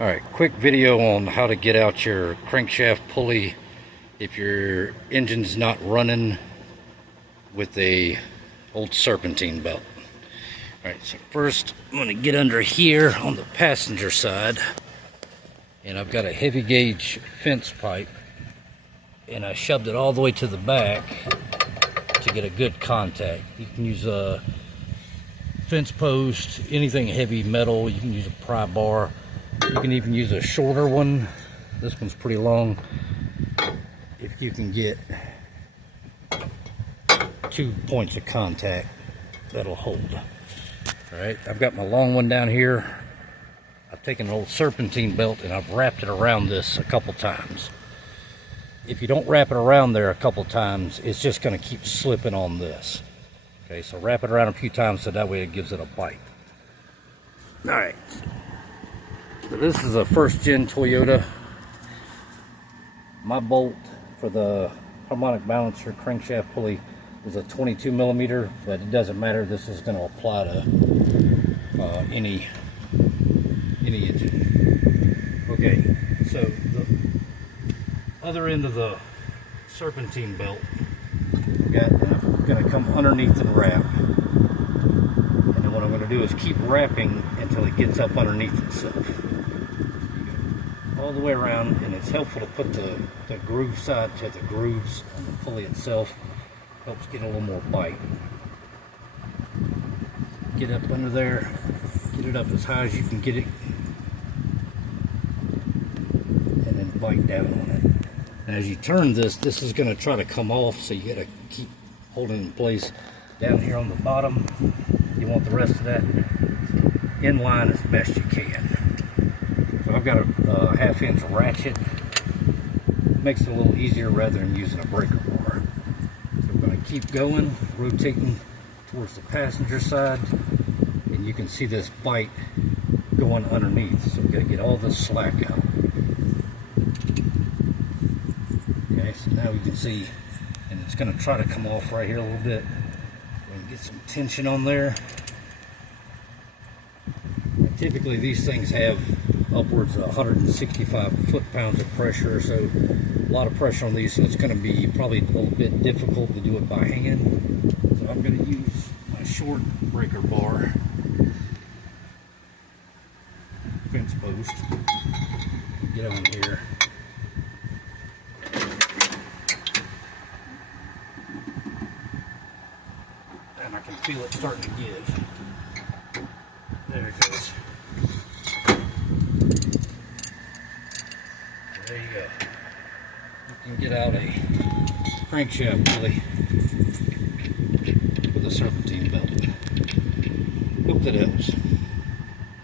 Alright, quick video on how to get out your crankshaft pulley if your engine's not running with a old serpentine belt. Alright, so first I'm going to get under here on the passenger side, and I've got a heavy gauge fence pipe, and I shoved it all the way to the back to get a good contact. You can use a fence post, anything heavy metal. You can use a pry bar. You can even use a shorter one. This one's pretty long. If you can get 2 points of contact, that'll hold. Alright, I've got my long one down here. I've taken an old serpentine belt and I've wrapped it around this a couple times. If you don't wrap it around there a couple times, it's just going to keep slipping on this. Okay, so wrap it around a few times so that way it gives it a bite. Alright. So this is a first gen Toyota. My bolt for the harmonic balancer crankshaft pulley is a 22 millimeter, but it doesn't matter. This is going to apply to any engine. Okay, so the other end of the serpentine belt, I'm going to come underneath and wrap. And then what I'm going to do is keep wrapping until it gets up underneath itself. All the way around, and it's helpful to put the groove side to the grooves on the pulley itself. Helps get a little more bite. Get up under there, get it up as high as you can get it, and then bite down on it. And as you turn this is going to try to come off, so you got to keep holding it in place. Down here on the bottom, you want the rest of that in line as best you can. So I've got a 1/2 inch ratchet. Makes it a little easier rather than using a breaker bar. So we're going to keep going, rotating towards the passenger side, and you can see this bite going underneath. So we've got to get all this slack out. Okay, so now we can see, and it's going to try to come off right here a little bit. We can get some tension on there. And typically these things have upwards of 165 foot-pounds of pressure, so a lot of pressure on these, so it's going to be probably a little bit difficult to do it by hand. So I'm going to use my short breaker bar, fence post, get on here. And I can feel it starting to give. There it goes. There you go. You can get out a crankshaft pulley with a serpentine belt. Hope that helps.